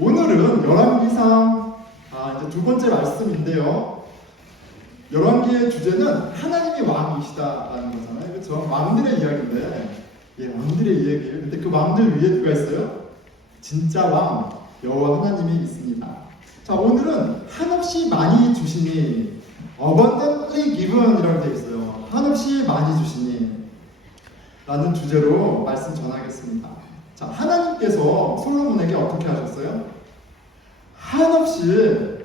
오늘은 열왕기상 이제 두 번째 말씀인데요. 열왕기의 주제는 하나님이 왕이시다라는 거잖아요. 그렇죠? 왕들의 이야기인데, 왕들의 이야기예요. 근데 그 왕들 위에 누가 있어요? 진짜 왕 여호와 하나님이 있습니다. 자, 오늘은 한없이 많이 주시니 abundantly given이라고 되어 있어요. 한없이 많이 주시니 라는 주제로 말씀 전하겠습니다. 자, 하나님께서 솔로몬에게 어떻게 하셨어요? 한없이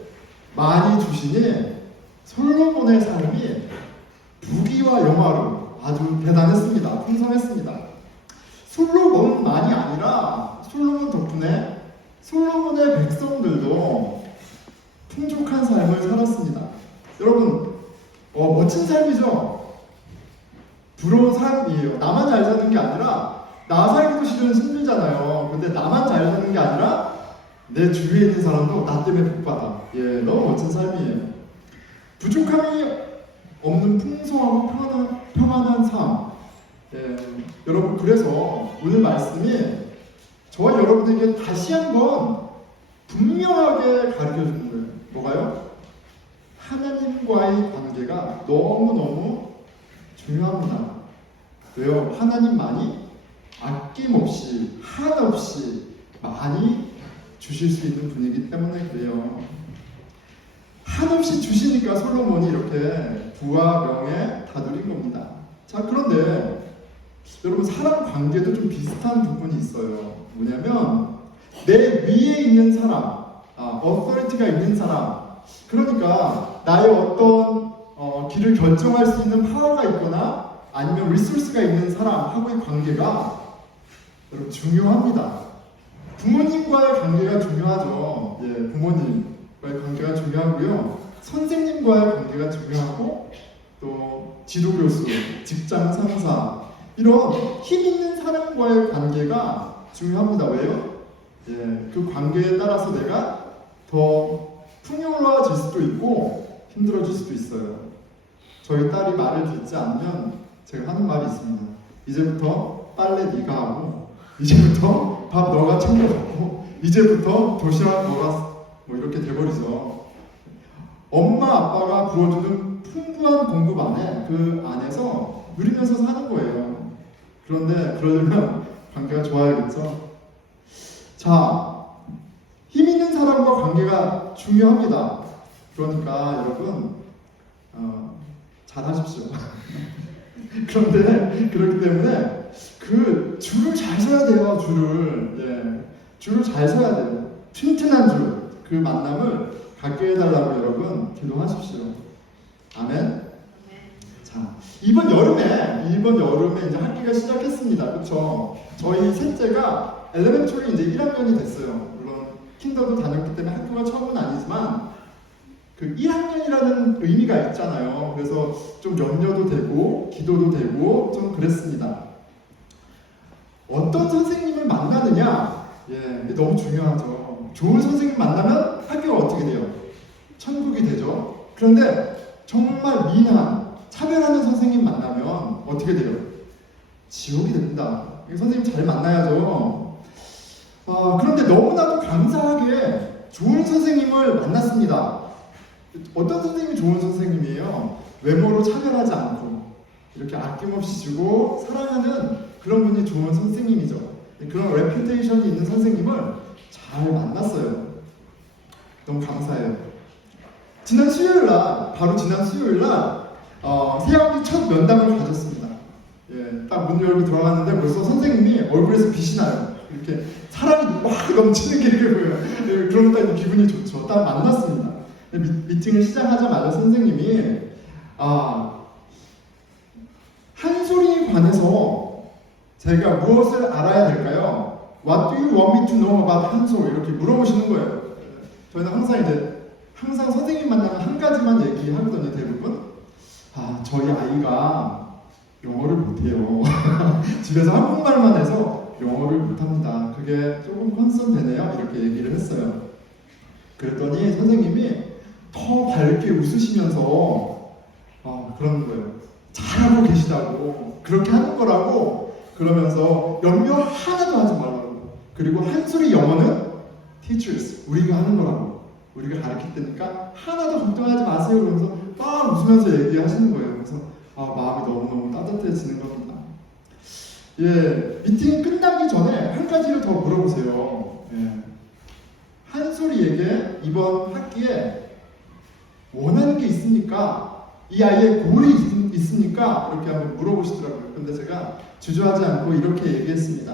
많이 주시니 솔로몬의 삶이 부귀와 영화로 아주 대단했습니다. 풍성했습니다. 솔로몬만이 아니라 솔로몬 덕분에 솔로몬의 백성들도 풍족한 삶을 살았습니다. 여러분, 멋진 삶이죠? 부러운 삶이에요. 나만 잘 사는 게 아니라 나 살기도 싫은 힘들잖아요. 근데 나만 잘 사는 게 아니라 내 주위에 있는 사람도 나 때문에 복받아. 너무 멋진 삶이에요. 부족함이 없는 풍성하고 평안한 삶. 여러분, 그래서 오늘 말씀이 저와 여러분에게 다시 한번 분명하게 가르쳐주는 거예요. 뭐가요? 하나님과의 관계가 너무너무 중요합니다. 왜요? 하나님만이 아낌없이 한없이 많이 주실 수 있는 분이기 때문에 그래요. 한없이 주시니까 솔로몬이 이렇게 부와 명예 다스린 겁니다. 자, 그런데 여러분, 사람 관계도 좀 비슷한 부분이 있어요. 뭐냐면 내 위에 있는 사람, authority가 있는 사람, 그러니까 나의 어떤 길을 결정할 수 있는 파워가 있거나 아니면 리소스가 있는 사람하고의 관계가 여러분 중요합니다. 부모님과의 관계가 중요하죠. 부모님과의 관계가 중요하고요. 선생님과의 관계가 중요하고, 또 지도교수, 직장 상사, 이런 힘 있는 사람과의 관계가 중요합니다. 왜요? 그 관계에 따라서 내가 더 풍요로워질 수도 있고 힘들어질 수도 있어요. 저희 딸이 말을 듣지 않으면 제가 하는 말이 있습니다. 이제부터 빨래 네가 하고, 이제부터 밥 너가 챙겨 먹고, 이제부터 도시락 너가 뭐 이렇게 돼버리죠. 엄마 아빠가 부어주는 풍부한 공급 안에, 그 안에서 누리면서 사는 거예요. 그런데 그러려면 관계가 좋아야겠죠. 자, 힘 있는 사람과 관계가 중요합니다. 그러니까 여러분, 잘하십시오. 그런데 그렇기 때문에 그 줄을 잘 서야 돼요. 줄을 잘 서야 돼요. 튼튼한 줄, 그 만남을 갖게 해달라고 여러분 기도하십시오. 아멘. 자, 이번 여름에 이제 학기가 시작했습니다. 그렇죠? 저희 셋째가 엘레멘토리 이제 1학년이 됐어요. 물론 킨더도 다녔기 때문에 학교가 처음은 아니지만 그 1학년이라는 의미가 있잖아요. 그래서 좀 염려도 되고 기도도 되고 좀 그랬습니다. 어떤 선생님을 만나느냐, 너무 중요하죠. 좋은 선생님 만나면 학교가 어떻게 돼요? 천국이 되죠. 그런데 정말 미인한 차별하는 선생님 만나면 어떻게 돼요? 지옥이 됩니다. 선생님 잘 만나야죠. 그런데 너무나도 감사하게 좋은 선생님을 만났습니다. 어떤 선생님이 좋은 선생님이에요? 외모로 차별하지 않고 이렇게 아낌없이 주고 사랑하는 그런 분이 좋은 선생님이죠. 그런 레퓨테이션이 있는 선생님을 잘 만났어요. 너무 감사해요. 지난 수요일날, 바로 지난 수요일날 새학기 첫 면담을 가졌습니다. 딱 문 열고 들어갔는데 벌써 선생님이 얼굴에서 빛이 나요. 이렇게 사람이 막 넘치는 게 이렇게 보여요. 그러면 딱 기분이 좋죠. 딱 만났습니다. 미팅을 시작하자마자 선생님이 한솔이에 관해서 제가 무엇을 알아야 될까요? What do you want me to know about 한솔? 이렇게 물어보시는 거예요. 저희는 항상 선생님 만나면 한 가지만 얘기하거든요. 대부분 저희 아이가 영어를 못해요. 집에서 한국말만 해서 영어를 못합니다. 그게 조금 컨선 되네요. 이렇게 얘기를 했어요. 그랬더니 선생님이 더 밝게 웃으시면서 그러는 거예요. 잘하고 계시다고, 그렇게 하는 거라고, 그러면서 염려 하나도 하지 말라고. 그리고 한솔이 영어는 teachers, 우리가 하는 거라고. 우리가 가르칠 테니까 하나도 걱정하지 마세요. 그러면서 막 웃으면서 얘기하시는 거예요. 그래서 마음이 너무너무 따뜻해지는 겁니다. 예, 미팅이 끝나기 전에 한 가지를 더 물어보세요. 예, 한솔이에게 이번 학기에 원하는 게 있습니까? 이 아이의 골이 있습니까? 이렇게 한번 물어보시더라고요. 근데 제가 주저하지 않고 이렇게 얘기했습니다.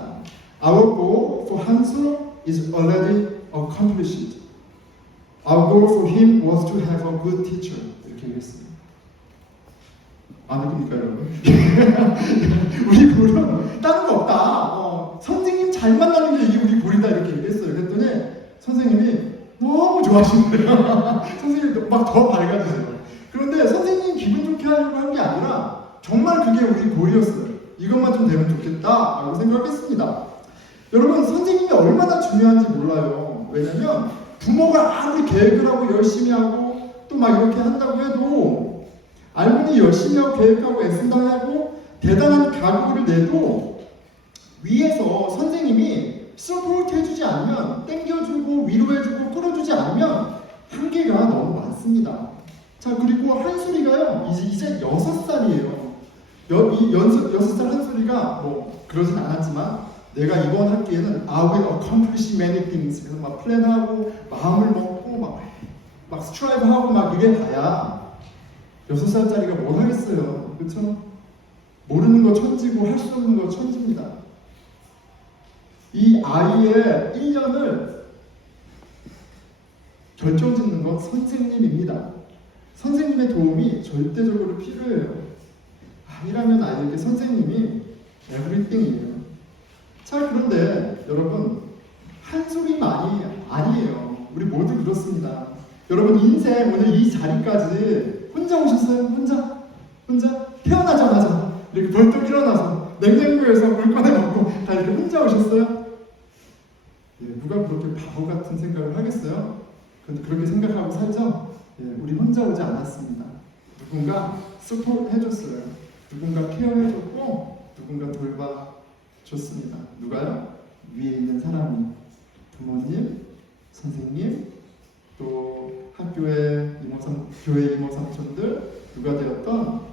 Our goal for 한솔 is already accomplished. Our goal for him was to have a good teacher. 이렇게 얘기했습니다. 안 웃깁니까 여러분? 우리 골은 다른 거 없다. 선생님 잘 만나는 게 이게 우리 골이다 이렇게 얘기했어요. 그랬더니 선생님이 너무 좋아하시는 거예요. 선생님이 막 더 밝아지세요. 그런데 선생님 기분 좋게 하려고 한 게 아니라 정말 그게 우리 골이었어요. 이것만 좀 되면 좋겠다라고 생각했습니다. 여러분 선생님이 얼마나 중요한지 몰라요. 왜냐면 부모가 아무리 계획을 하고 열심히 하고 또 막 이렇게 한다고 해도 알고니 열심히 하고 계획하고 애쓴다고 하고 대단한 각오를 내도 위에서 선생님이 서포트 해주지 않으면 땡겨주고 위로해주고 끌어주지 않으면 한계가 너무 많습니다. 자 그리고 한솔이가요 이제 6살이에요. 6살 한솔이가 뭐 그러진 않았지만 내가 이번 학기에는 I will accomplish many things 그래서 막 플랜하고 마음을 먹고 막 스트라이브하고 막 이래 봐야 6살짜리가 뭘 하겠어요. 그렇죠? 모르는 거 천지고 할 수 없는 거 천지입니다. 이 아이의 1년을 결정짓는 건 선생님입니다. 선생님의 도움이 절대적으로 필요해요. 아니라면 아이에게 선생님이 everything이에요. 자 그런데 여러분 한솔이만이 아니에요. 우리 모두 그렇습니다. 여러분 인생 오늘 이 자리까지 혼자 오셨어요? 혼자? 태어나자마자 이렇게 벌떡 일어나서 냉장고에서 물 꺼내 먹고 다 이렇게 혼자 오셨어요? 예, 누가 그렇게 바보 같은 생각을 하겠어요? 근데 그렇게 생각하고 살죠? 예, 우리 혼자 오지 않았습니다. 누군가 서포트 해줬어요. 누군가 케어해줬고 누군가 돌봐줬습니다. 누가요? 위에 있는 사람이 부모님, 선생님, 또 학교의 교회 이모 삼촌들 누가 되었던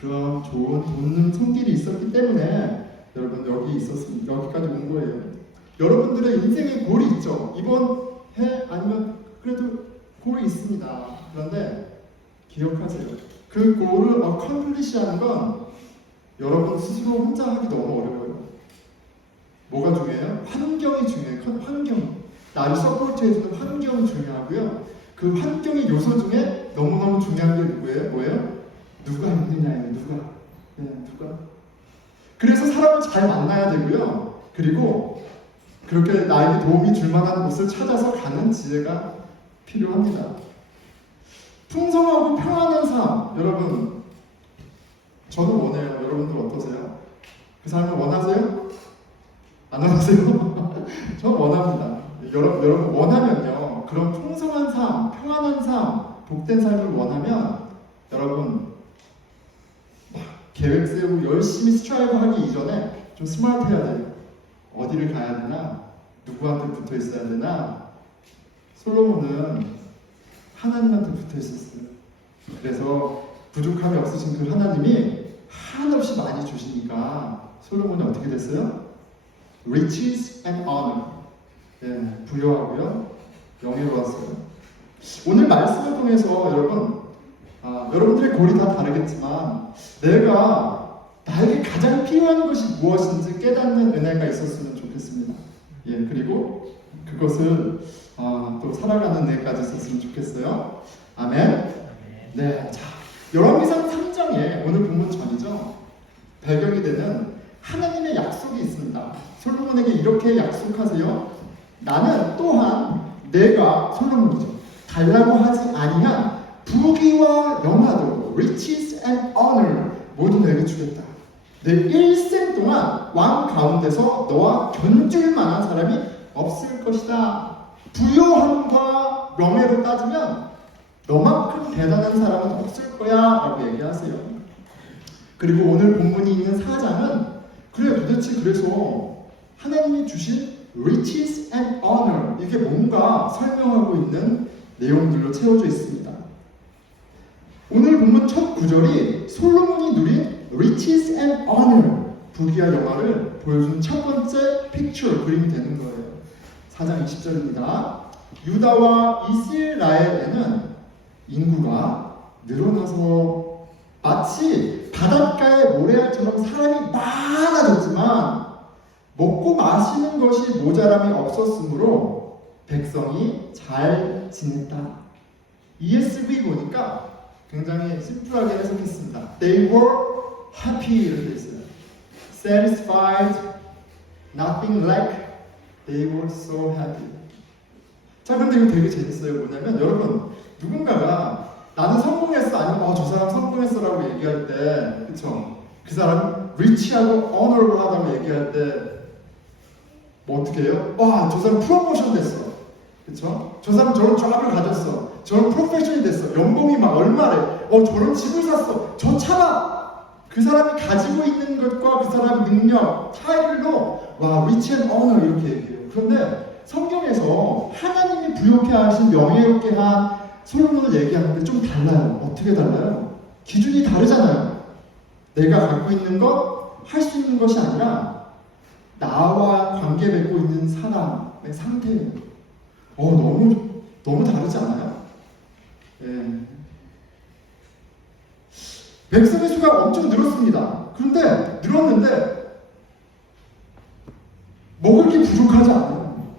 그런 좋은 돕는 손길이 있었기 때문에 여러분 여기 있었습니다. 여기까지 온 거예요. 여러분들의 인생의 골이 있죠. 이번 해 아니면 그래도 골이 있습니다. 그런데 기억하세요. 그 골을 accomplish하는 건 여러분 스스로 혼자 하기 너무 어려워요. 뭐가 중요해요? 환경이 중요해요. 환경. 나를 서포트해주는 환경이 중요하고요. 그 환경의 요소 중에 너무너무 중요한 게 누구예요? 뭐예요? 누가 있느냐예요. 누가. 네, 누가. 그래서 사람을 잘 만나야 되고요. 그리고 그렇게 나에게 도움이 줄 만한 곳을 찾아서 가는 지혜가 필요합니다. 풍성하고 평안한 삶, 여러분 저는 원해요. 여러분들 어떠세요? 그 삶을 원하세요? 안 원하세요? 저는 원합니다. 여러분 원하면요, 그런 풍성한 삶, 평안한 삶, 복된 삶을 원하면 여러분 계획 세우고 열심히 스트라이브 하기 이전에 좀 스마트해야 돼요. 어디를 가야 되나? 누구한테 붙어 있어야 되나? 솔로몬은 하나님한테 붙어 있었어요. 그래서 부족함이 없으신 그 하나님이 한없이 많이 주시니까 솔로몬이 어떻게 됐어요? Riches and honor. 예, 부여하고요, 영예로웠어요. 오늘 말씀을 통해서 여러분, 여러분들의 골이 다 다르겠지만 내가 나에게 가장 필요한 것이 무엇인지 깨닫는 은혜가 있었으면 좋겠습니다. 예, 그리고 그것을 또 살아가는 은혜까지 있었으면 좋겠어요. 아멘. 네, 자, 열왕기상 3장에 오늘 본문 전이죠. 배경이 되는 하나님의 약속이 있습니다. 솔로몬에게 이렇게 약속하세요. 나는 또한 내가 솔로몬이죠. 달라고 하지 아니한 부귀와 영화도 riches and honor 모두 내게 주겠다. 내 일생 동안 왕 가운데서 너와 견줄 만한 사람이 없을 것이다. 부요함과 명예로 따지면 너만큼 대단한 사람은 없을 거야 라고 얘기하세요. 그리고 오늘 본문이 있는 4장은 그래 도대체 그래서 하나님이 주신 riches and honor. 이게 뭔가 설명하고 있는 내용들로 채워져 있습니다. 오늘 본문 첫 구절이 솔로몬이 누린 riches and honor, 부귀와 영화를 보여준 첫 번째 픽처, 그림이 되는 거예요. 4장 20절입니다. 유다와 이스라엘에는 인구가 늘어나서 마치 바닷가의 모래알처럼 사람이 많아졌지만 먹고 마시는 것이 모자람이 없었으므로 백성이 잘 지냈다. ESV 보니까 굉장히 심플하게 해석했습니다. They were happy 이렇게 돼 있어요. Satisfied, nothing lack. They were so happy. 자, 근데 이거 되게 재밌어요. 뭐냐면 여러분, 누군가가 나는 성공했어 아니면 저 사람 성공했어라고 얘기할 때, 그쵸? 그 사람 rich하고 honorable하다고 얘기할 때 뭐 어떻게 해요? 와, 저 사람 프로모션 됐어. 그쵸? 저 사람 저런 잡을 가졌어. 저런 프로페셔널이 됐어. 연봉이 막 얼마래. 저런 집을 샀어. 저 차가 그 사람이 가지고 있는 것과 그 사람의 능력, 타이틀로 와, rich and honor 이렇게 얘기해요. 그런데 성경에서 하나님이 부욕해 하신 명예롭게 한 솔로몬을 얘기하는데 좀 달라요. 어떻게 달라요? 기준이 다르잖아요. 내가 갖고 있는 것, 할 수 있는 것이 아니라 나와 관계 맺고 있는 사람의 상태예요. 너무 다르지 않아요? 예. 백성의 수가 엄청 늘었습니다. 그런데 늘었는데 먹을 게 부족하지 않아요.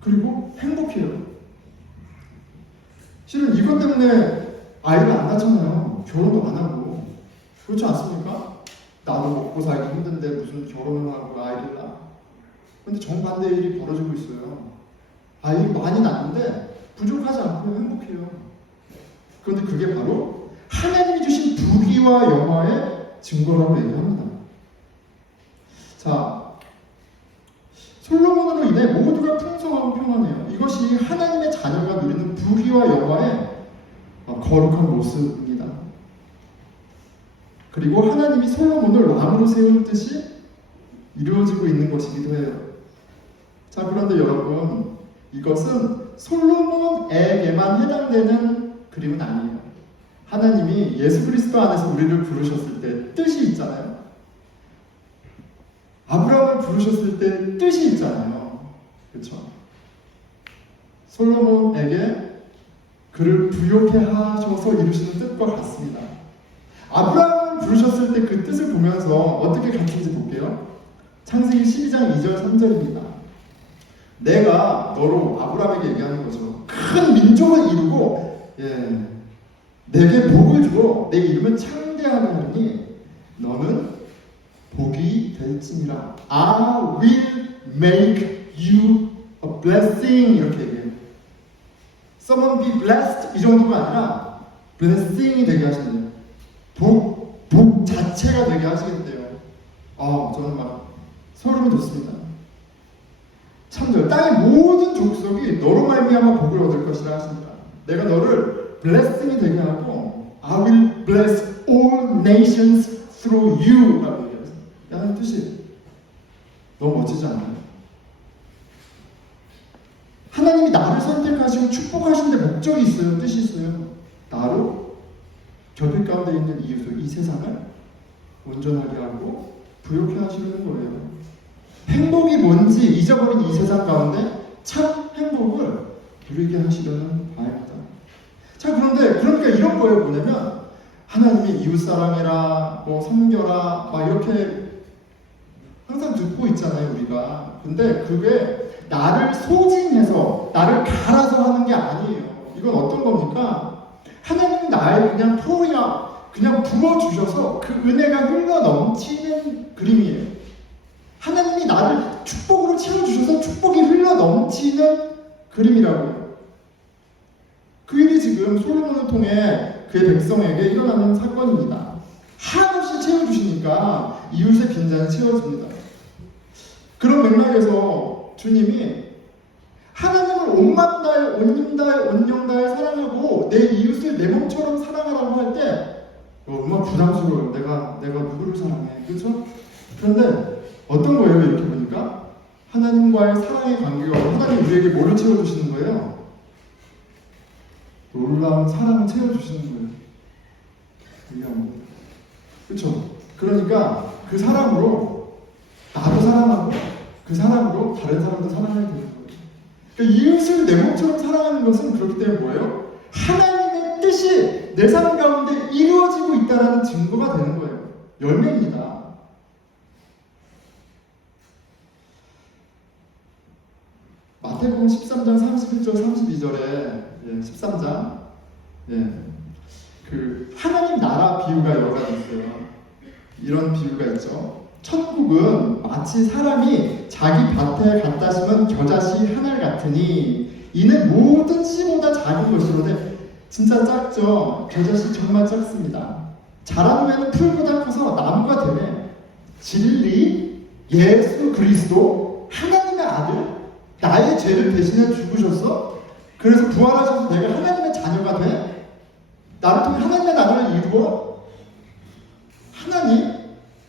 그리고 행복해요. 실은 이것 때문에 아이를 안 낳잖아요. 결혼도 안 하고. 그렇지 않습니까? 나도 먹고 살기 힘든데 무슨 결혼을 하고 아이를 낳아. 근데 정반대의 일이 벌어지고 있어요. 아이를 많이 낳는데 부족하지 않고 행복해요. 그런데 그게 바로 하나님이 주신 부귀와 영화의 증거라고 얘기합니다. 자, 솔로몬으로 인해 모두가 풍성하고 평안해요. 이것이 하나님의 자녀가 누리는 부귀와 영화의 거룩한 모습입니다. 그리고 하나님이 솔로몬을 왕으로 세운 뜻이 이루어지고 있는 것이기도 해요. 자, 그런데 여러분, 이것은 솔로몬에게만 해당되는 그림은 아니에요. 하나님이 예수 그리스도 안에서 우리를 부르셨을 때 뜻이 있잖아요. 아브라함을 부르셨을 때 뜻이 있잖아요. 그렇죠? 솔로몬에게 그를 부욕해 하셔서 이루시는 뜻과 같습니다. 아브라함을 부르셨을 때 그 뜻을 보면서 어떻게 같은지 볼게요. 창세기 12장 2절 3절입니다. 내가 너로 아브라함에게 얘기하는 거죠. 큰 민족을 이루고 내게 복을 주어 내 이름을 창대하게 하니 너는 복이 될지니라. I will make you a blessing 이렇게 얘기해요. Someone be blessed 이 정도가 아니라 blessing이 되게 하신대요. 복 자체가 되게 하시겠대요. 저는 막 소름이 돋습니다. 참들 땅의 모든 족속이 너로 말미암아 복을 얻을 것이라 하십니다. 내가 너를 blessing이 되게 하고 I will bless all nations through you 라고 얘기했어요. 하는 뜻이 너무 멋지지 않나요? 하나님이 나를 선택하시고 축복하신 데 목적이 있어요. 뜻이 있어요. 나로 결핍 가운데 있는 이웃을, 이 세상을 온전하게 하고 부욕해 하시려는 거예요. 행복이 뭔지 잊어버린 이 세상 가운데 참 행복을 누리게 하시려는 바입니다. 자, 그러니까 이런 거예요. 뭐냐면 하나님이 이웃사랑해라, 섬겨라 막 이렇게 항상 듣고 있잖아요, 우리가. 근데 그게 나를 소진해서 나를 갈아서 하는 게 아니에요. 이건 어떤 겁니까? 하나님이 나의 그냥 토야 그냥 부어주셔서 그 은혜가 흘러 넘치는 그림이에요. 하나님이 나를 축복으로 채워주셔서 축복이 흘러 넘치는 그림이라고요. 그 일이 지금 솔로몬을 통해 그의 백성에게 일어나는 사건입니다. 한없이 채워주시니까 이웃의 빈잔이 채워집니다. 그런 맥락에서 주님이 하나님을 온맘 다해, 온힘 다해, 온영 다해 사랑하고 내 이웃을 내 몸처럼 사랑하라고 할 때 얼마나 부담스러워요. 내가 누구를 사랑해. 그렇죠? 그런데 어떤 거예요? 이렇게 보니까 하나님과의 사랑의 관계가 하나님 우리에게 뭐를 채워주시는 거예요? 놀라운 사랑을 채워주시는 거예요. 그렇죠? 그러니까 그 사랑으로 나도 사랑하고 그 사랑으로 다른 사람도 사랑하게 되는 거예요. 그러니까 이웃을 내 몸처럼 사랑하는 것은 그렇기 때문에 뭐예요? 하나님의 뜻이 내 삶 가운데 이루어지고 있다는 증거가 되는 거예요. 열매입니다. 마태복음 13장 31절 32절에 13장 그 하나님 나라 비유가 여러 가지 있어요. 이런 비유가 있죠. 천국은 마치 사람이 자기 밭에 갖다 심은 겨자씨 하늘 같으니 이는 모든 씨보다 작은 것이로되 진짜 작죠. 겨자씨 정말 작습니다. 자란 후에는 풀보다 커서 나무가 되네. 진리 예수 그리스도 하나님의 아들 나의 죄를 대신해 죽으셨어. 그래서 부활하셔서 내가 하나님의 자녀가 돼. 나를 통해 하나님의 나라를 이루어. 하나님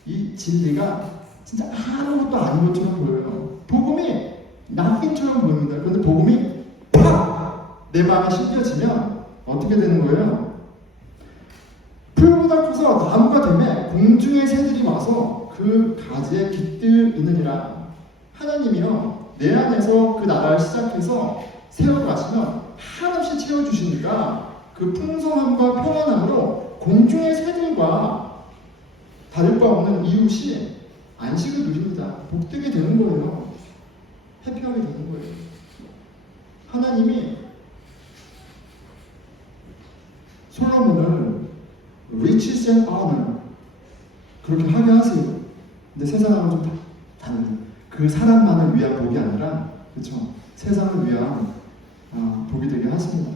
이 진리가 진짜 아무것도 아닌 것처럼 보여요. 복음이 낭인처럼 보입니다. 그런데 복음이 팍! 내 마음에 심겨지면 어떻게 되는 거예요? 풀보다 커서 나무가 되면 공중의 새들이 와서 그 가지에 깃들이느니라. 하나님이요 내 안에서 그 나라를 시작해서 세워가시면 한없이 채워주시니까 그 풍성함과 평안함으로 공중의 새들과 다를 바 없는 이웃이 안식을 누립니다. 복되게 되는 거예요. 해피하게 되는 거예요. 하나님이 솔로몬을 riches and honor 그렇게 하게 하세요. 근데 세상하고 좀 다른 그 사람만을 위한 복이 아니라 그렇죠? 세상을 위한 복이 되게 하십니다.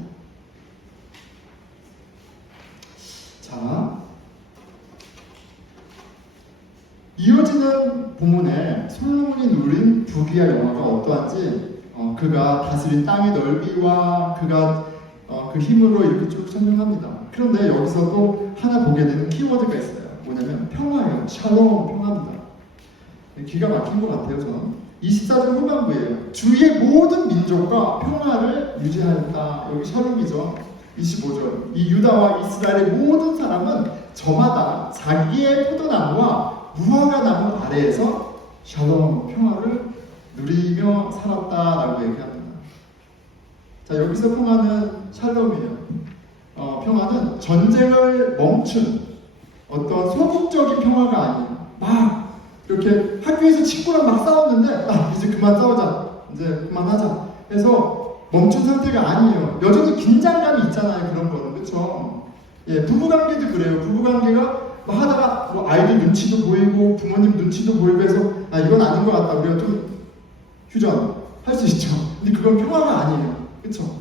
자, 이어지는 본문에 솔로몬이 누린 부귀와 영화가 어떠한지 그가 다스린 땅의 넓이와 그가 그 힘으로 이렇게 쭉 설명합니다. 그런데 여기서 또 하나 보게 되는 키워드가 있어요. 뭐냐면 평화예요. 샬롬 평화입니다. 기가 막힌 것 같아요. 저는 24절 후반부예요. 주의 모든 민족과 평화를 유지하였다. 여기 샬롬이죠. 25절 이 유다와 이스라엘의 모든 사람은 저마다 자기의 포도나무와 무화과 나무 아래에서 샬롬 평화를 누리며 살았다라고 얘기합니다. 자, 여기서 평화는 샬롬이에요. 평화는 전쟁을 멈춘 어떤 소극적인 평화가 아니에요. 막 이렇게 학교에서 친구랑 막 싸웠는데 이제 그만 싸우자, 이제 그만하자 해서 멈춘 상태가 아니에요. 여전히 긴장감이 있잖아요. 그런 거는 그렇죠. 부부관계도 그래요. 부부관계가 뭐 하다가 뭐 아이들 눈치도 보이고 부모님 눈치도 보이고 해서 이건 아닌 것 같다. 우리가 좀 휴전 할 수 있죠. 근데 그건 평화가 아니에요. 그렇죠?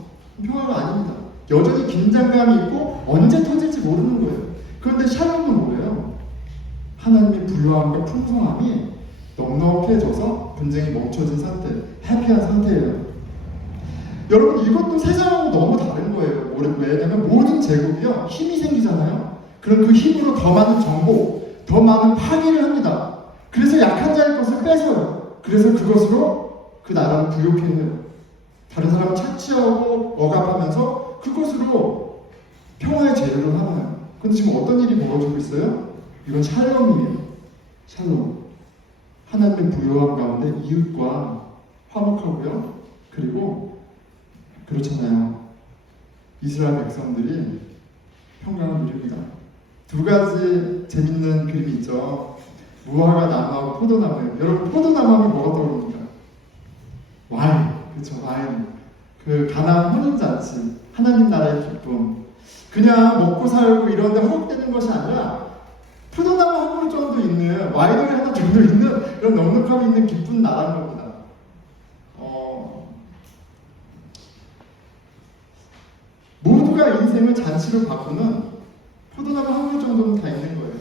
평화가 아닙니다. 여전히 긴장감이 있고 언제 터질지 모르는 거예요. 그런데 샬롬은 뭐예요? 하나님의 부유함과 풍성함이 넉넉해져서 분쟁이 멈춰진 상태, 해피한 상태예요. 여러분 이것도 세상하고 너무 다른 거예요. 왜냐면 모든 제국이요 힘이 생기잖아요. 그럼 그 힘으로 더 많은 정보, 더 많은 파괴를 합니다. 그래서 약한 자의 것을 뺏어요. 그래서 그것으로 그 나라를 부욕해 해요. 다른 사람을 착취하고 억압하면서 그것으로 평화의 재료를 하나요. 근데 지금 어떤 일이 벌어지고 있어요? 이건 샬롬이에요. 샬롬. 하나님의 부요함 가운데 이웃과 화목하고요. 그리고 그렇잖아요. 이스라엘 백성들이 평강을 누립니다. 두 가지 재밌는 그림이 있죠. 무화과 나무하고 포도나무예요. 여러분 포도나무하면 뭐가 떠오릅니까? 와인. 그렇죠. 와인. 그 가나안 혼인잔치. 하나님 나라의 기쁨. 그냥 먹고 살고 이런 데 허겁대는 것이 아니라 포도나무 한 그루 정도 있는 와인을 하나 정도 있는 이런 넉넉함이 있는 기쁜 나라인 겁니다. 모두가 인생을 잔치로 바꾸는 포도나무 한 그루 정도는 다 있는 거예요.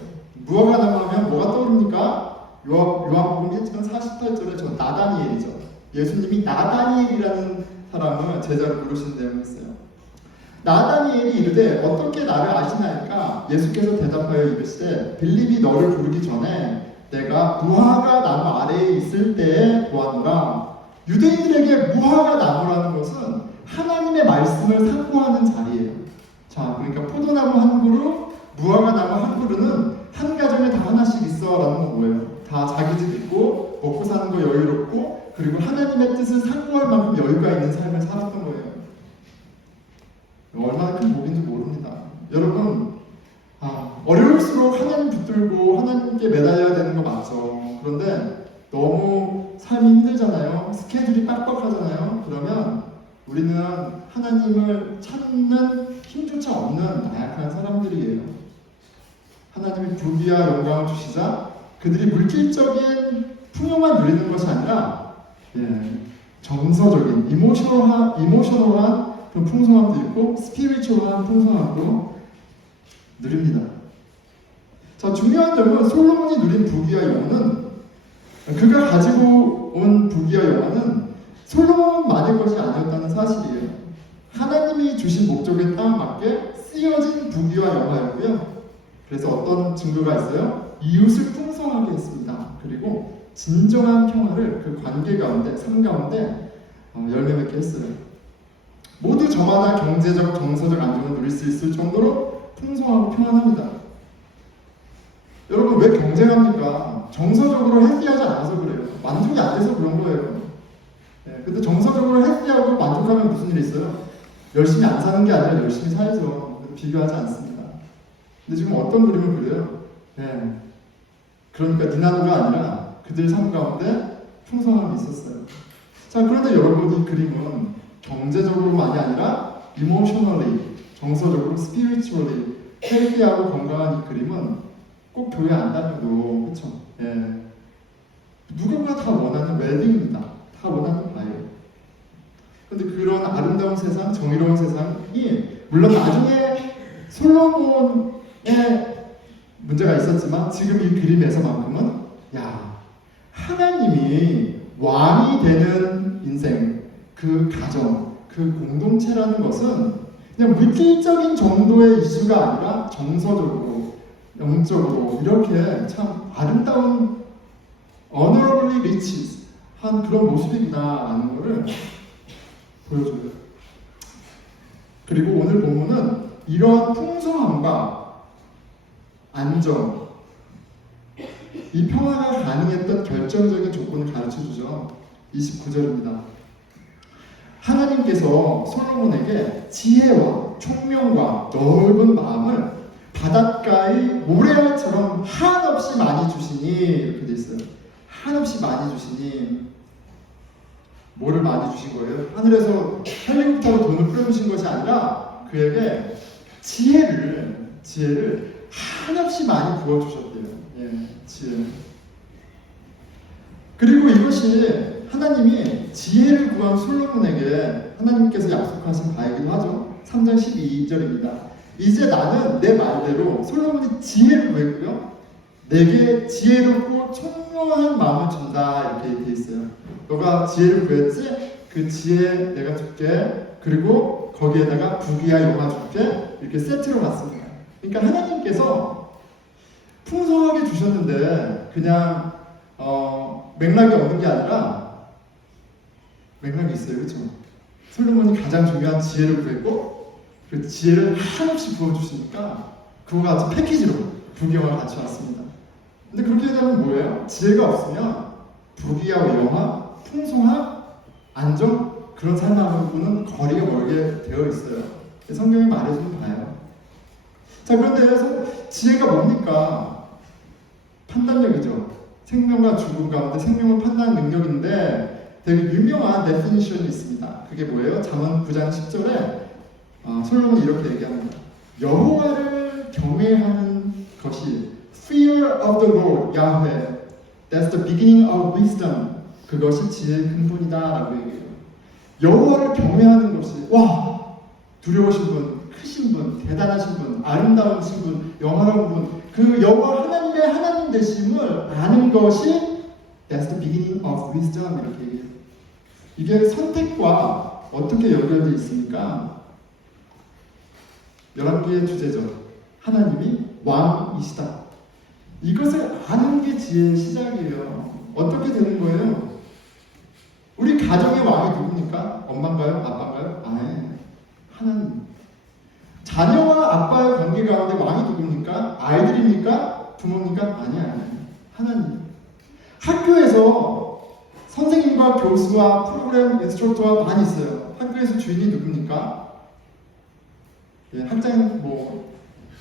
무화과 나무 하면 뭐가 떠오릅니까? 요한복음 1장 48절에 저 나다니엘이죠. 예수님이 나다니엘이라는 사람을 제자로 부르신 내용이 있어요. 나다니엘이 이르되 어떻게 나를 아시나이까? 예수께서 대답하여 이르시되 빌립이 너를 부르기 전에 내가 무화과 나무 아래에 있을 때에 보았노라. 유대인들에게 무화과 나무라는 것은 하나님의 말씀을 상고하는 자리예요. 자, 그러니까 포도나무 한 그루, 무화과 나무 한 그루는 한 가정에 다 하나씩 있어라는 건 뭐예요? 다 자기 집 있고 먹고 사는 거 여유롭고 그리고 하나님의 뜻을 상고할 만큼 여유가 있는 삶을 살았던 거예요. 얼마나 큰 복인지 모릅니다. 여러분, 어려울수록 하나님 붙들고 하나님께 매달려야 되는 거 맞죠. 그런데 너무 삶이 힘들잖아요. 스케줄이 빡빡하잖아요. 그러면 우리는 하나님을 찾는 힘조차 없는 나약한 사람들이에요. 하나님이 부귀와 영광을 주시자 그들이 물질적인 풍요만 누리는 것이 아니라 정서적인 이모셔널한 그런 풍성함도 있고 스피리추얼한 풍성함도 누립니다. 자, 중요한 점은 솔로몬이 누린 부귀와 영화는 그가 가지고 온 부귀와 영화는 솔로몬만의 것이 아니었다는 사실이에요. 하나님이 주신 목적에 딱 맞게 쓰여진 부귀와 영화였고요. 그래서 어떤 증거가 있어요? 이웃을 풍성하게 했습니다. 그리고 진정한 평화를 그 관계 가운데, 삶 가운데 열매 맺게 했어요. 모두 저마다 경제적, 정서적 안정을 누릴 수 있을 정도로 풍성하고 평안합니다. 여러분, 왜 경쟁합니까? 정서적으로 해피하지 않아서 그래요. 만족이 안 돼서 그런 거예요. 근데 정서적으로 해피하고 만족하면 무슨 일이 있어요? 열심히 안 사는 게 아니라 열심히 살죠. 비교하지 않습니다. 근데 지금 어떤 그림을 그려요? 그러니까 니나노가 아니라 그들 삶 가운데 풍성함이 있었어요. 자, 그런데 여러분, 이 그림은 경제적으로만이 아니라 이모셔널리, 정서적으로, 스피리추얼리 헬기하고 건강한 이 그림은 꼭 교회 안 다녀도, 그쵸? 누구가 다 원하는 웰빙입니다. 다 원하는 바예요. 그런데 그런 아름다운 세상, 정의로운 세상이 물론 나중에 솔로몬의 문제가 있었지만 지금 이 그림에서만큼은 하나님이 왕이 되는 인생, 그 가정, 그 공동체라는 것은 그냥 물질적인 정도의 이슈가 아니라 정서적으로, 영적으로 이렇게 참 아름다운 honorably riches 한 그런 모습이구나라는 것을 보여줘요. 그리고 오늘 본문은 이러한 풍성함과 안정, 이 평화가 가능했던 결정적인 조건을 가르쳐주죠. 29절입니다. 하나님께서 솔로몬에게 지혜와 총명과 넓은 마음을 바닷가의 모래알처럼 한없이 많이 주시니, 이렇게 돼 있어요. 한없이 많이 주시니, 뭐를 많이 주신 거예요? 하늘에서 헬리콥터로 돈을 뿌려주신 것이 아니라 그에게 지혜를 한없이 많이 부어주셨대요. 지혜. 그리고 이것이 하나님이 지혜를 구한 솔로몬에게 하나님께서 약속하신 바이기도 하죠. 3장 12절입니다. 이제 나는 내 말대로 솔로몬이 지혜를 구했고요. 내게 지혜롭고 총명한 마음을 준다, 이렇게 돼 있어요. 너가 지혜를 구했지? 그 지혜 내가 줄게. 그리고 거기에다가 부귀와 영화 줄게. 이렇게 세트로 갔습니다. 그러니까 하나님께서 풍성하게 주셨는데 그냥 맥락이 없는 게 아니라 맥락이 있어요. 그렇죠? 솔로몬이 가장 중요한 지혜를 구했고 그 지혜를 한없이 부어주시니까 그거가 같이 패키지로 부귀영화를 같이 왔습니다. 근데 그렇게 되면 뭐예요? 지혜가 없으면 부귀와 영화, 풍성함, 안정 그런 삶하고는 거리가 멀게 되어 있어요. 성경이 말해주는 바예요. 자, 그런데 지혜가 뭡니까? 판단력이죠. 생명과 죽음 가운데 생명을 판단하는 능력인데 되게 유명한 데피니션이 있습니다. 그게 뭐예요? 잠언 9장 10절에 솔로몬이 이렇게 얘기합니다. 여호와를 경외하는 것이 Fear of the Lord, Yahweh. That's the beginning of wisdom. 그것이 지혜의 근본이다 라고 얘기해요. 여호와를 경외하는 것이 두려우신 분, 크신 분, 대단하신 분, 아름다우신 분, 영화로운 분, 그 여호와 하나님의 하나님 되심을 아는 것이 That's the beginning of wisdom 이렇게 얘기해요. 이게 선택과 어떻게 연결되어 있습니까? 11개의 주제죠. 하나님이 왕이시다. 이것을 아는 게 지혜의 시작이에요. 어떻게 되는 거예요? 우리 가정의 왕이 누굽니까? 엄마인가요? 아빠인가요? 아예 하나님. 자녀와 아빠의 관계 가운데 왕이 누굽니까? 아이들입니까? 부모입니까? 아니야. 하나님. 학교에서 선생님과 교수와 프로그램 인스트럭터가 많이 있어요. 학교에서 주인이 누굽니까? 예, 학장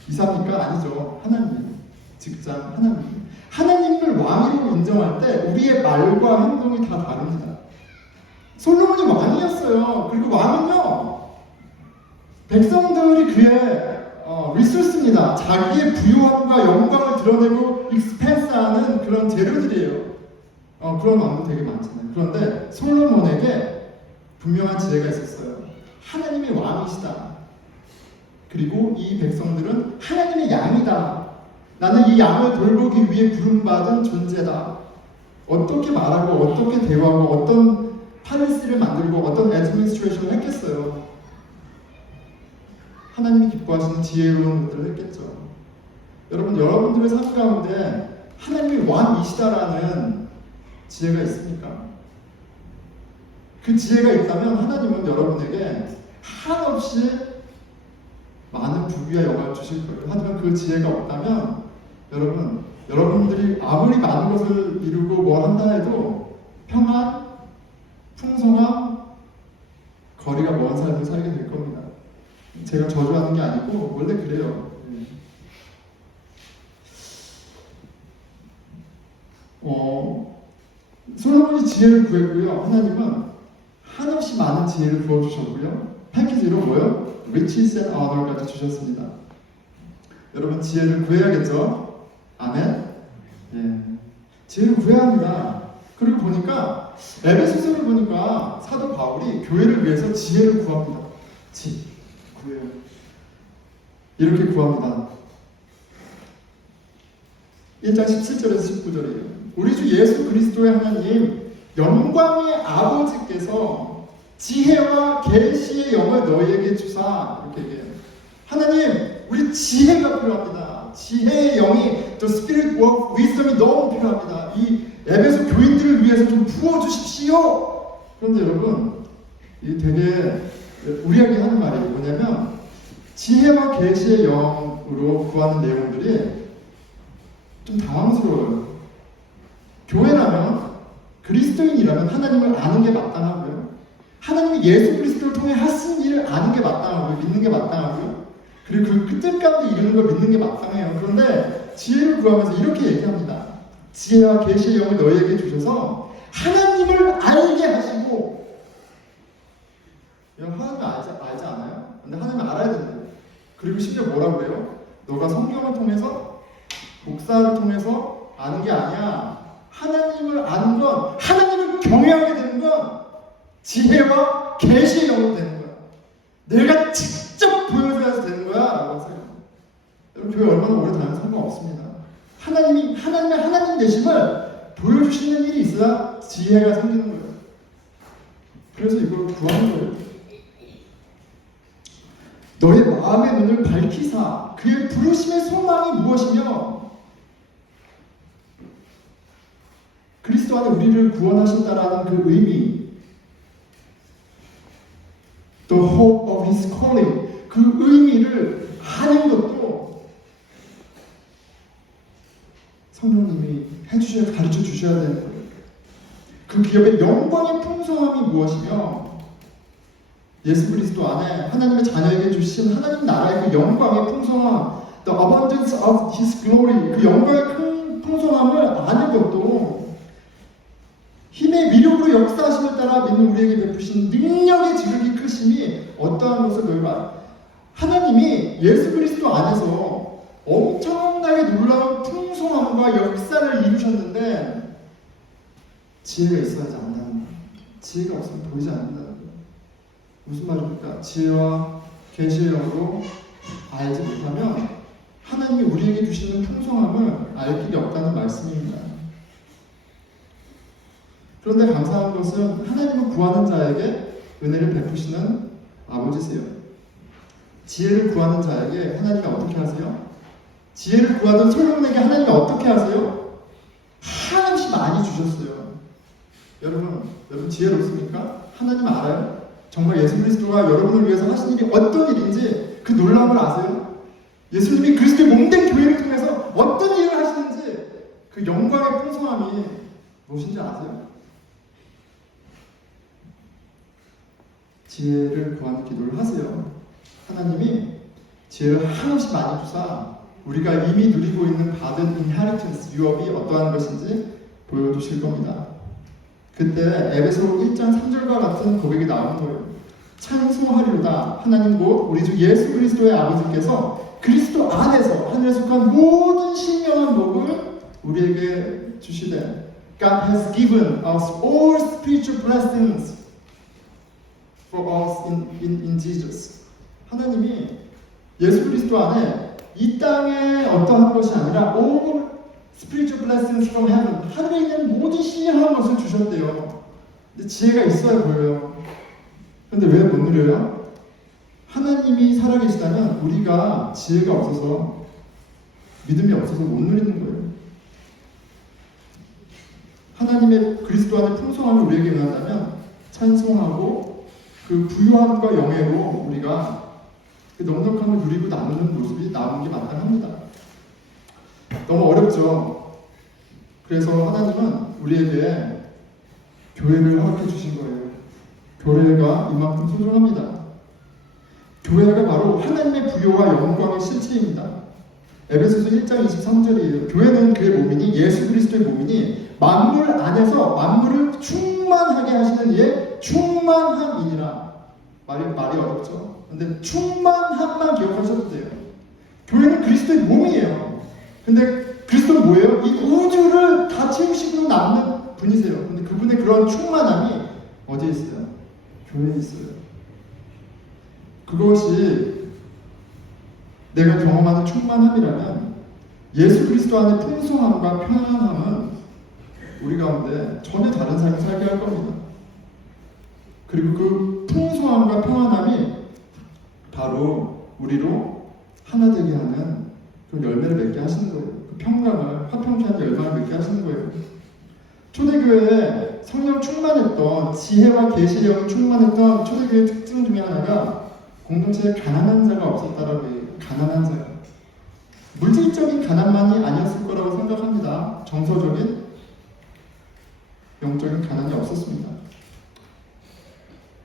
이사입니까? 아니죠. 하나님. 직장 하나님. 하나님을 왕으로 인정할 때 우리의 말과 행동이 다 다릅니다. 솔로몬이 왕이었어요. 그리고 왕은요, 백성들이 그의 리소스입니다. 자기의 부유함과 영광을 드러내고 익스펜스하는 그런 재료들이에요. 그런 왕도 되게 많잖아요. 그런데 솔로몬에게 분명한 지혜가 있었어요. 하나님의 왕이시다. 그리고 이 백성들은 하나님의 양이다. 나는 이 양을 돌보기 위해 부름받은 존재다. 어떻게 말하고 어떻게 대화하고 어떤 팔리시를 만들고 어떤 애드미니스트레이션을 했겠어요. 하나님이 기뻐하시는 지혜로운 것들을 했겠죠. 여러분들의 삶 가운데 하나님이 왕이시다라는 지혜가 있습니까? 그 지혜가 있다면 하나님은 여러분에게 한없이 많은 부귀와 영광을 주실 거예요. 하지만 그 지혜가 없다면 여러분들이 아무리 많은 것을 이루고 뭘 한다 해도 평안, 풍성함, 거리가 먼 삶을 살게 될 겁니다. 제가 저주하는 게 아니고 원래 그래요. 솔로몬이 지혜를 구했고요. 하나님은 한없이 많은 지혜를 부어주셨고요. 패키지로 뭐요? Riches and Honor까지 주셨습니다. 여러분 지혜를 구해야겠죠? 아멘? 예. 지혜를 구해야 합니다. 그리고 보니까 에베소서를 보니까 사도 바울이 교회를 위해서 지혜를 구합니다. 구해요. 이렇게 구합니다. 1장 17절에서 19절이에요. 우리 주 예수 그리스도의 하나님 영광의 아버지께서 지혜와 계시의 영을 너희에게 주사 이렇게 얘기해요. 하나님 우리 지혜가 필요합니다. 지혜의 영이 The Spirit of Wisdom이 너무 필요합니다. 이 에베소 교인들을 위해서 좀 부어주십시오. 그런데 여러분 이 되게 우리에게 하는 말이 뭐냐면 지혜와 계시의 영으로 구하는 내용들이 좀 당황스러워요. 교회라면 그리스도인이라면 하나님을 아는 게 마땅하고요. 하나님이 예수 그리스도를 통해 하신 일을 아는 게 마땅하고요. 믿는 게 마땅하고요. 그리고 그 뜻 가운데 이루는 걸 믿는 게 마땅해요. 그런데 지혜를 구하면서 이렇게 얘기합니다. 지혜와 계시의 영을 너희에게 주셔서 하나님을 알게 하시고 하나님을 알지 않아요? 근데 하나님을 알아야 된대요. 그리고 심지어 뭐라고 해요? 너가 성경을 통해서 목사를 통해서 아는 게 아니야. 하나님을 아는 건 하나님을 경외하게 되는 건 지혜와 계시의 영으로 되는 거야. 내가 직접 보여줘야 되는 거야 라고 하세요. 여러분 교회 얼마나 오래 다녀도 상관없습니다. 하나님의 하나님 되심을 보여주시는 일이 있어야 지혜가 생기는 거예요. 그래서 이걸 구하는 거예요. 너의 마음의 눈을 밝히사 그의 부르심의 소망이 무엇이며 그리스도 안에 우리를 구원하신다라는 그 의미, The hope of His calling, 그 의미를 아는 것도 성령님이 가르쳐 주셔야 되는 거예요. 그 기업의 영광의 풍성함이 무엇이며 예수 그리스도 안에 하나님의 자녀에게 주신 하나님 나라의 그 영광의 풍성함, The abundance of His glory, 그 영광의 큰 풍성함을 아는 것도 힘의 위력으로 역사하심을 따라 믿는 우리에게 베푸신 능력의 지극히 크심이 어떠한 것을 너희가 하나님이 예수 그리스도 안에서 엄청나게 놀라운 풍성함과 역사를 이루셨는데 지혜가 있어야지 안다는 거예요. 지혜가 없으면 보이지 않는다는 거예요. 무슨 말입니까? 지혜와 계시의 영으로 알지 못하면 하나님이 우리에게 주시는 풍성함을 알 길이 없다는 말씀입니다. 그런데 감사한 것은 하나님을 구하는 자에게 은혜를 베푸시는 아버지세요. 지혜를 구하는 자에게 하나님이 어떻게 하세요? 지혜를 구하던 솔로몬에게 하나님이 어떻게 하세요? 한없이 많이 주셨어요. 여러분 지혜롭습니까? 하나님 알아요? 정말 예수 그리스도가 여러분을 위해서 하신 일이 어떤 일인지 그 놀라움을 아세요? 예수님이 그리스도의 몸된 교회를 통해서 어떤 일을 하시는지 그 영광의 풍성함이 무엇인지 아세요? 지혜를 구하는 기도를 하세요. 하나님이 지혜를 한없이 많이 주사 우리가 이미 누리고 있는 받은 inheritance, 유업이 어떠한 것인지 보여주실 겁니다. 그때 에베소 1장 3절과 같은 고백이 나오는 거예요. 찬송하리로다 하나님 곧 우리 주 예수 그리스도의 아버지께서 그리스도 안에서 하늘에 속한 모든 신령한 복을 우리에게 주시되 God has given us all spiritual blessings for us in Jesus. 하나님이 예수 그리스도 안에 이 땅에 어떠한 것이 아니라 all spiritual blessings from heaven, 하늘에 있는 모든 신령한 것을 주셨대요. 근데 지혜가 있어야 보여요. 근데 왜 못 누려요? 하나님이 살아계시다면 우리가 지혜가 없어서 믿음이 없어서 못 누리는 거예요. 하나님의 그리스도 안에 풍성함을 우리에게 응한다면 찬송하고 그 부유함과 영예로 우리가 그 넉넉함을 누리고 나누는 모습이 나오는 게 마땅합니다. 너무 어렵죠? 그래서 하나님은 우리에게 교회를 허락해 주신 거예요. 교회가 이만큼 소중합니다. 교회가 바로 하나님의 부요와 영광의 실체입니다. 에베소서 1장 23절이에요. 교회는 그의 몸이니 예수 그리스도의 몸이니 만물 안에서 만물을 충만하게 하시는 이의 충만함이니라. 말이 어렵죠? 근데 충만함만 기억하셔도 돼요. 교회는 그리스도의 몸이에요. 근데 그리스도는 뭐예요? 이 우주를 다 채우시고 남는 분이세요. 근데 그분의 그런 충만함이 어디에 있어요? 교회에 있어요. 그것이 내가 경험하는 충만함이라면 예수 그리스도 안의 풍성함과 편안함은 우리 가운데 전혀 다른 삶을 살게 할 겁니다. 그리고 그 풍성함과 평안함이 바로 우리로 하나 되게 하는 그 열매를 맺게 하시는 거예요. 그 평강을 화평케 하는 열매를 맺게 하시는 거예요. 초대교회에 성령 충만했던 지혜와 계시의 영이 충만했던 초대교회의 특징 중에 하나가 공동체에 가난한 자가 없었다라고 해요. 가난한 자가. 물질적인 가난만이 아니었을 거라고 생각합니다. 정서적인 영적인 가난이 없었습니다.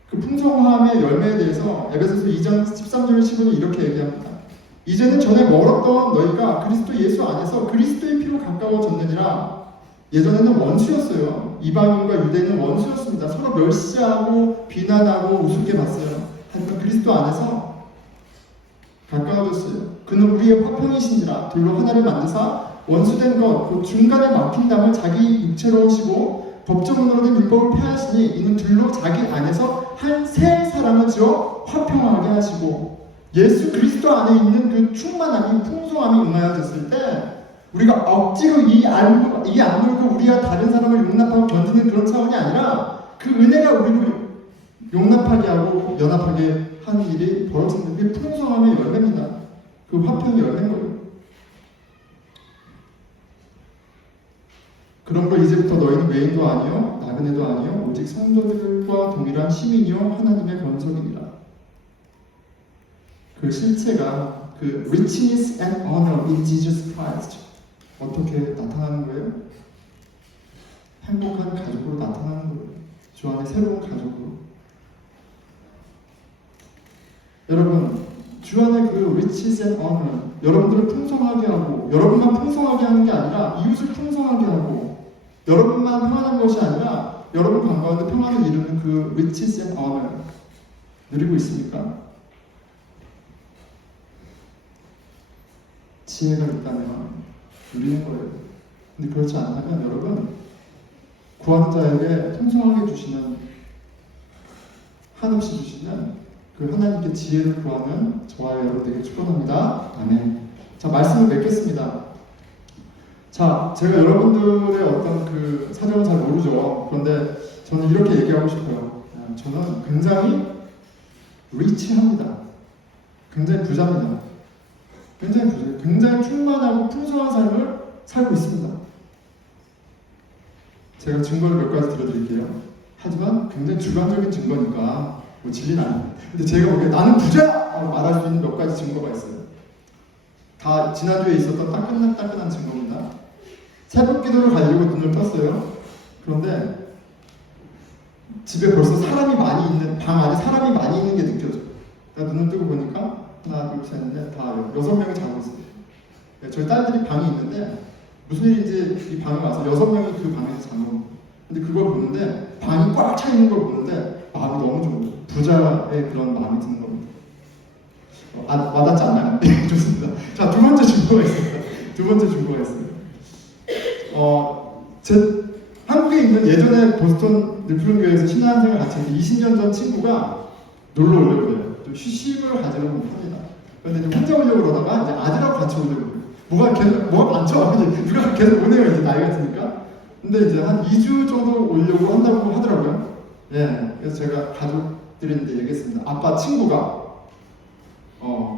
그 풍성함의 열매에 대해서 에베소서 2장 13절 15절 이렇게 얘기합니다. 이제는 전에 멀었던 너희가 그리스도 예수 안에서 그리스도의 피로 가까워졌느니라. 예전에는 원수였어요. 이방인과 유대인은 원수였습니다. 서로 멸시하고 비난하고 우습게 봤어요. 하지만 그리스도 안에서 가까워졌어요. 그는 우리의 화평이신지라. 둘로 하나를 만드사 원수된 것, 그 중간에 막힌 담을 자기 육체로 오시고 법정으로 된 율법을 폐하시니 이는 둘로 자기 안에서 한 새 사람을 지어 화평하게 하시고 예수 그리스도 안에 있는 그 충만함이 풍성함이 응하여졌을 때 우리가 억지로 이 악물고 우리가 다른 사람을 용납하고 견디는 그런 차원이 아니라 그 은혜가 우리를 용납하게 하고 연합하게 하는 일이 벌어지는 게 풍성함의 열매입니다. 그 화평의 열매인 거예요. 그런 거 이제부터 너희는 외인도 아니요 나그네도 아니요 오직 성도들과 동일한 시민이요 하나님의 권속이니라. 그 실체가 그 richness and honor in Jesus Christ 어떻게 나타나는 거예요? 행복한 가족으로 나타나는 거예요. 주 안에 새로운 가족으로. 여러분 주 안에 그 riches and honor 여러분들을 풍성하게 하고 여러분만 풍성하게 하는 게 아니라 이웃을 풍성하게 하고 여러분만 평안한 것이 아니라 여러분 가운데 평안을 이루는 그 riches and honor 누리고 있습니까? 지혜가 있다면 누리는 거예요. 근데 그렇지 않다면 여러분 구하는 자에게 풍성하게 주시는 한없이 주시는 그 하나님께 지혜를 구하는 저와 여러분에게 축원합니다. 아멘. 자, 말씀을 맺겠습니다. 자, 제가 여러분들의 어떤 그 사정은 잘 모르죠. 그런데 저는 이렇게 얘기하고 싶어요. 저는 굉장히 리치합니다. 굉장히 부자입니다. 굉장히 부자예요. 굉장히 충만하고 풍성한 삶을 살고 있습니다. 제가 증거를 몇 가지 들어드릴게요. 하지만 굉장히 주관적인 증거니까 뭐 진리는 아닙니다. 근데 제가 보기에 나는 부자라고 말할 수 있는 몇 가지 증거가 있어요. 다 지난주에 있었던 따끈한 증거입니다. 새벽 기도를 가지고 눈을 떴어요. 그런데 집에 벌써 사람이 많이 있는, 방 안에 사람이 많이 있는 게 느껴져요. 눈을 뜨고 보니까 하나, 둘, 셋, 넷, 다 6명이 자고 있어요. 저희 딸들이 방이 있는데 무슨 일인지 이 방에 와서 6명이 그 방에서 자는 겁니다. 근데 그걸 보는데 방이 꽉 차 있는 걸 보는데 마음이 너무 좋은 거예요. 부자의 그런 마음이 드는 겁니다. 와닿지 않나요? 네, 좋습니다. 자, 두 번째 증거가 있습니다. 두 번째 증거가 있어요. 제 한국에 있는 예전에 보스턴 늘푸른 교회에서 신앙생활 같이 했던 20년 전 친구가 놀러 오려고 해요. 좀 휴식을 가지려고 합니다. 그런데 이제 혼자 오려고 그러다가 이제 아들하고 같이 오려고 해요. 뭐가 많죠? 이제 누가 계속 오네요, 이제 나이가 드니까. 근데 이제 한 2주 정도 오려고 한다고 하더라고요. 예, 그래서 제가 가족들한테 얘기했습니다. 아빠 친구가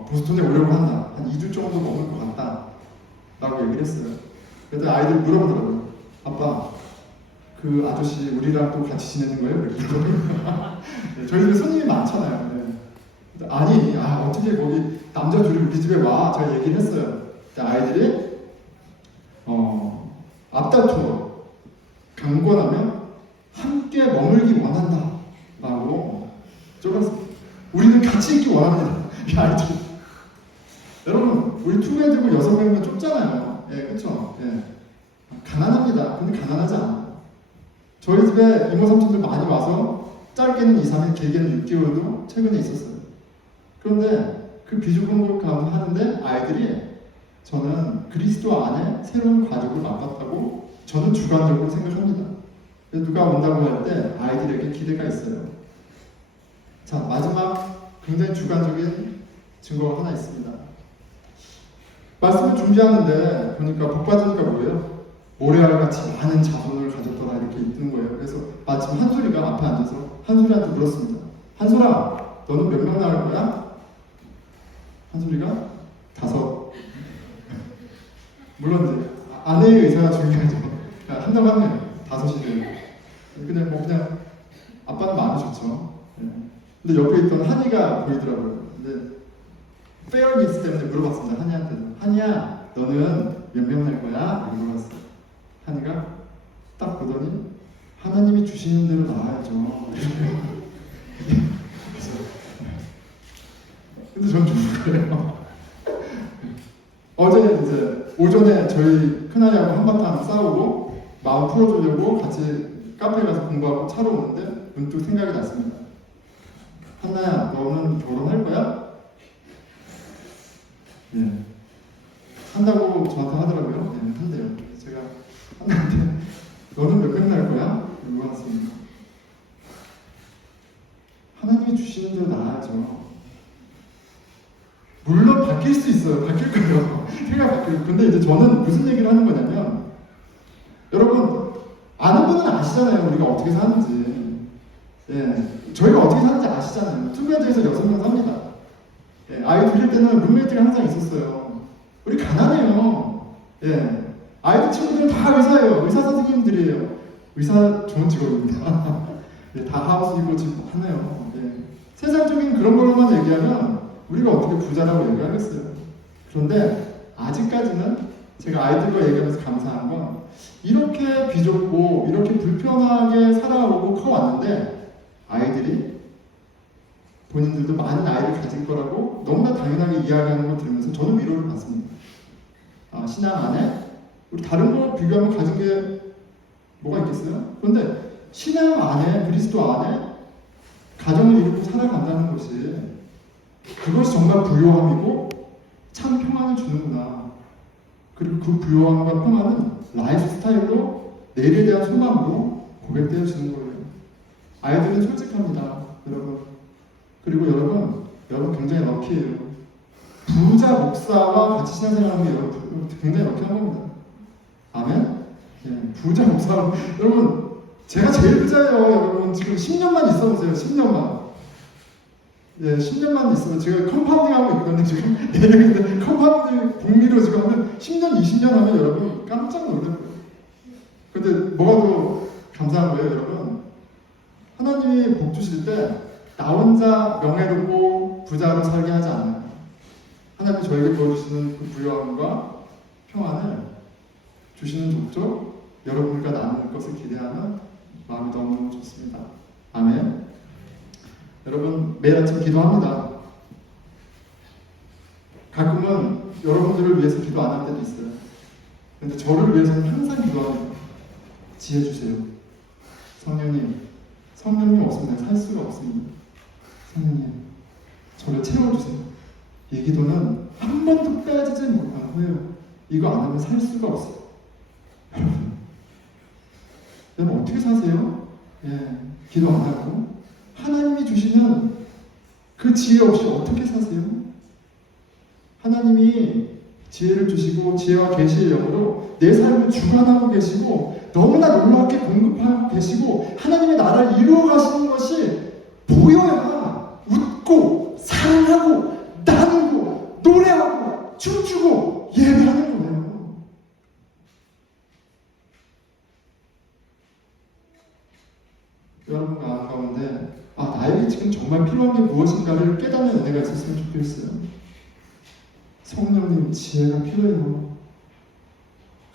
보스턴에 오려고 한다. 한 2주 정도 머물 것 같다. 라고 얘기를 했어요. 그래서 아이들 물어보더라고요. 아빠, 그 아저씨 우리랑 또 같이 지내는 거예요? 이렇게 물어보더라고요. 네, 저희 집에 손님이 많잖아요. 네. 아니, 어떻게 거기 남자 둘이 우리 집에 와? 제가 얘기를 했어요. 아이들이 앞다투어 강권하면 함께 머물기 원한다 라고 적었습니다. 우리는 같이 있기 원합니다. 이 아이들. 여러분, 우리 투게더고 6명이면 좁잖아요. 예, 그쵸? 예. 가난합니다. 근데 가난하지 않아요. 저희 집에 이모 삼촌들 많이 와서 짧게는 2, 3일, 길게는 6개월도 최근에 있었어요. 그런데 그 비좁은 곳 가운데 하는데 아이들이 저는 그리스도 안에 새로운 가족을 맛봤다고 저는 주관적으로 생각합니다. 누가 온다고 할 때 아이들에게 기대가 있어요. 자, 마지막 굉장히 주관적인 증거가 하나 있습니다. 말씀을 준비하는데 보니까 복 받으니까 뭐예요? 모래알같이 많은 자손을 가졌더라 이렇게 있는 거예요. 그래서 마침 한솔이가 앞에 앉아서 한솔이한테 물었습니다. 한솔아, 너는 몇 명 낳을 거야? 한솔이가 5. 물론 이제 아내의 의사가 중요하죠. 한다고 하면 5이래요. 그냥 아빠는 마음이 좋죠. 근데 옆에 있던 한이가 보이더라고요. 근데 페어니스 때문에 물어봤습니다. 한이한테. 한이야, 너는 몇 명 낳을 거야? 이렇게 물어봤어요. 한이가 딱 보더니 하나님이 주시는 대로 낳아야죠. 근데 전 죽을 거예요. 어제 이제 오전에 저희 큰아이하고 한바탕 싸우고 마음 풀어주려고 같이 카페 가서 공부하고 차로 오는데 문득 생각이 났습니다. 한나야, 너는 결혼할 거야? 예. 한다고 저한테 하더라고요. 예, 한대요. 제가 한나한테 너는 몇 명 낳을 거야? 물어봤습니다. 하나님이 주시는 대로 낳아야죠. 물론 바뀔 수 있어요. 바뀔 거예요. 생각 바뀌고. 근데 이제 저는 무슨 얘기를 하는 거냐면, 여러분, 아는 분은 아시잖아요. 우리가 어떻게 사는지. 예. 저희가 어떻게 사는지 아시잖아요. 투베드에서 6명 삽니다. 예. 아이 둘릴 때는 룸메이트가 항상 있었어요. 우리 가난해요. 예. 아이들 친구들은 다 의사예요. 의사 선생님들이에요. 의사 좋은 직업입니다. 예. 다 하우스 입고 집 하네요. 예. 세상적인 그런 걸로만 얘기하면 우리가 어떻게 부자라고 얘기하겠어요. 그런데 아직까지는 제가 아이들과 얘기하면서 감사한 건 이렇게 비좁고 이렇게 불편하게 살아오고 커왔는데 아이들이 본인들도 많은 아이를 가질 거라고 너무나 당연하게 이야기하는 걸 들으면서 저는 위로를 받습니다. 신앙 안에 우리 다른 거 비교하면 가진 게 뭐가 있겠어요? 그런데 신앙 안에, 그리스도 안에 가정을 이루고 살아간다는 것이 그것이 정말 부요함이고 참 평안을 주는구나. 그리고 그 부요함과 평안은 라이프 스타일로 내일에 대한 소망으로 고백되어 주는 거예요. 아이들은 솔직합니다, 여러분. 그리고 여러분 굉장히 럭키예요. 부자 목사와 같이 신앙생활하는 게 여러분 굉장히 럭키한 겁니다. 아멘? 예, 부자 목사. 여러분, 제가 제일 부자예요. 여러분 지금 10년만 있어보세요. 10년만. 예, 10년만 있으면 제가 컴파운딩하고 있거든요. 지금 내년인데 컴파운딩 복리로 지금 하면 10년, 20년 하면 여러분 깜짝 놀랄 거예요. 근데 뭐가 더 감사한 거예요, 여러분? 하나님이 복 주실 때 나 혼자 명예롭고 부자로 살게 하지 않아요. 하나님이 저에게 부어주시는 그 부유함과 평안을 주시는 족족 여러분과 나눌 것을 기대하면 마음이 너무 좋습니다. 아멘. 여러분 매일 아침 기도합니다. 가끔은 여러분들을 위해서 기도 안 할 때도 있어요. 근데 저를 위해서는 항상 기도합니다. 지혜 주세요. 성령님 없으면 살 수가 없습니다. 성령님, 저를 채워주세요. 이 기도는 한 번도 빠지지 못한 거예요. 이거 안 하면 살 수가 없어요. 여러분 어떻게 사세요? 예, 기도 안 하고 하나님이 주시는 그 지혜 없이 어떻게 사세요? 하나님이 지혜를 주시고 지혜와 계시의 영으로 내 삶을 주관하고 계시고 너무나 놀랍게 공급하고 계시고 하나님의 나라를 이루어 가시는 것이 보여야 웃고 사랑하고 나누고 노래하고 춤추고 예배하는 거예요. 여러분과 가운데 나에게 지금 정말 필요한 게 무엇인가를 깨닫는 은혜가 있었으면 좋겠어요. 성령님 지혜가 필요해요.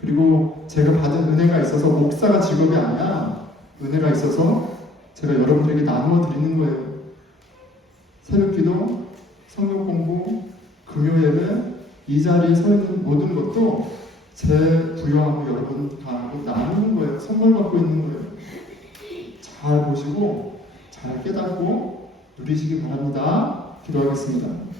그리고 제가 받은 은혜가 있어서 목사가 직업이 아니야. 은혜가 있어서 제가 여러분들에게 나누어 드리는 거예요. 새벽기도, 성경 공부, 금요 예배, 이 자리에 서 있는 모든 것도 제 부여하고 여러분과 나누는 거예요. 선물 받고 있는 거예요. 잘 보시고 잘 깨닫고 누리시기 바랍니다. 기도하겠습니다.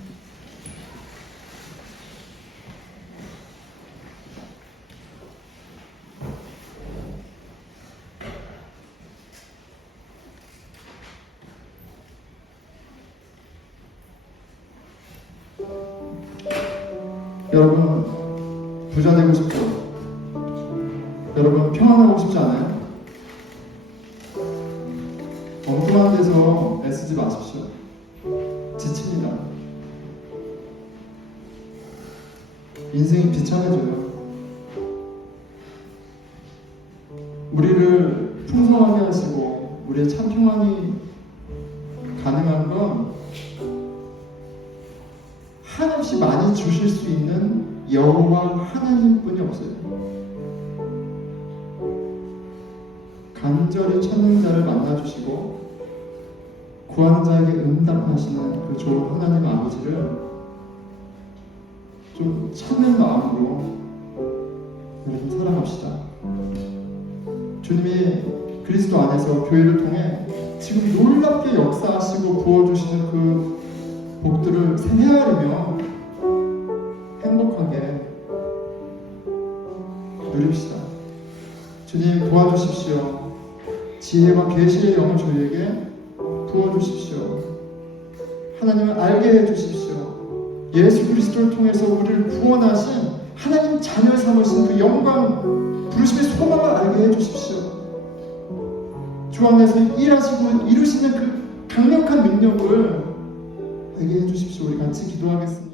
여러분 부자 되고 싶죠? 여러분 평안하고 싶지 않아요? 엉뚱한 데서 애쓰지 마십시오. 지칩니다. 인생이 비참해져요. 우리를 풍성하게 하시고 우리의 참 평안이 가능한 건 한없이 많이 주실 수 있는 여호와 하나님뿐이 없어요. 간절히 찾는 자를 만나주시고 구하는 자에게 응답하시는 그 좋은 하나님 아버지를 좀 찾는 마음으로 여러분 살아갑시다. 주님이 그리스도 안에서 교회를 통해 지금 놀랍게 역사하시고 부어주시는 그 복들을 헤아리며 행복하게 누립시다. 주님 도와주십시오. 지혜와 계시의 영을 저희에게 부어주십시오. 하나님을 알게 해주십시오. 예수 그리스도를 통해서 우리를 구원하신 하나님 자녀 삼으신 그 영광 부르심의 소망을 알게 해주십시오. 주 안에서 일하시고 이루시는 그 강력한 능력을 알게 해주십시오. 우리 같이 기도하겠습니다.